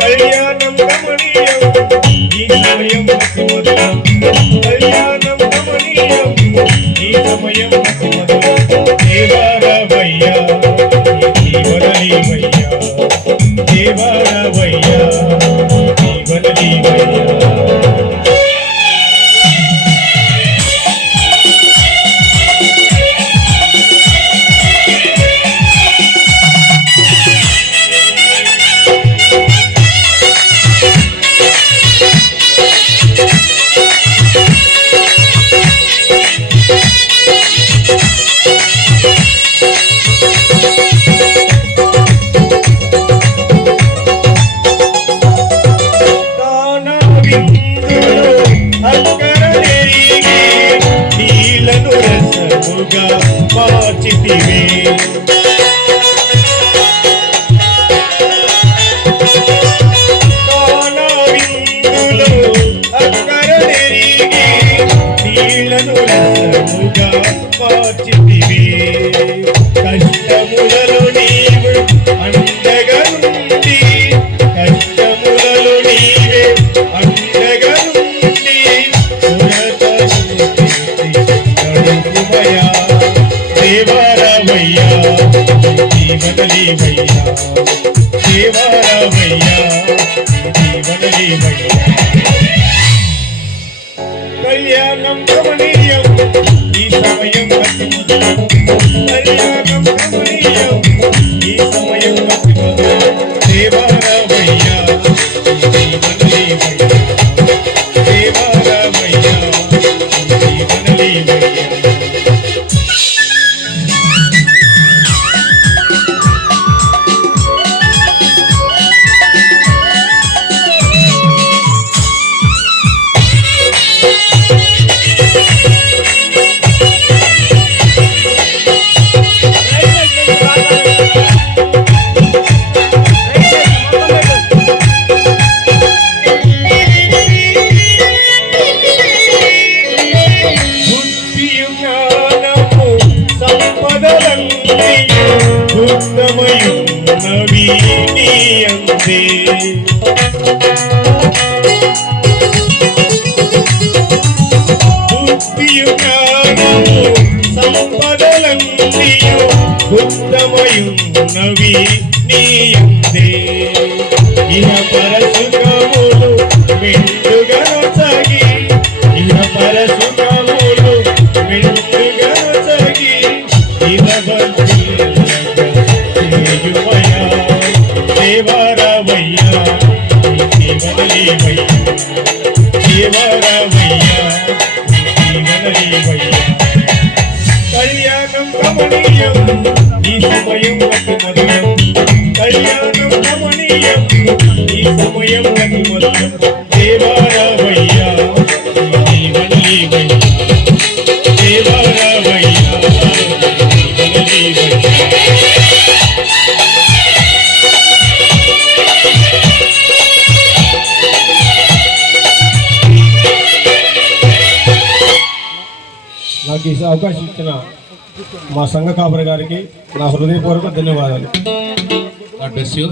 కళ్యాణం రమణీయం ఈ సమయం కళ్యాణం రమణీయం ఈ సమయం దేవారామయ్య దేవారామయ్య ఉత్తమయున్నవి నీయందే ఇహ పరసుఖములు మెండుగా సాగి ఇహ పరసుఖములు మెండుగా సాగి ఇహ భక్తియుమయ దేవరామయ్య జీవనలీవయ్య దేవరామయ్య జీవనలీవయ్య కళ్యాణం రమణీయం ఈ సమయం అతి మధురం కళ్యాణం రమణీయం ఈ సమయం అతి మధురం దేవారామయ్య జీవనలీవయ్య దేవారామయ్య జీవనలీవయ్య నాకు ఈ అవకాశం ఇచ్చిన మా సంఘ కాపరి గారికి నా హృదయపూర్వక ధన్యవాదాలు. God bless you.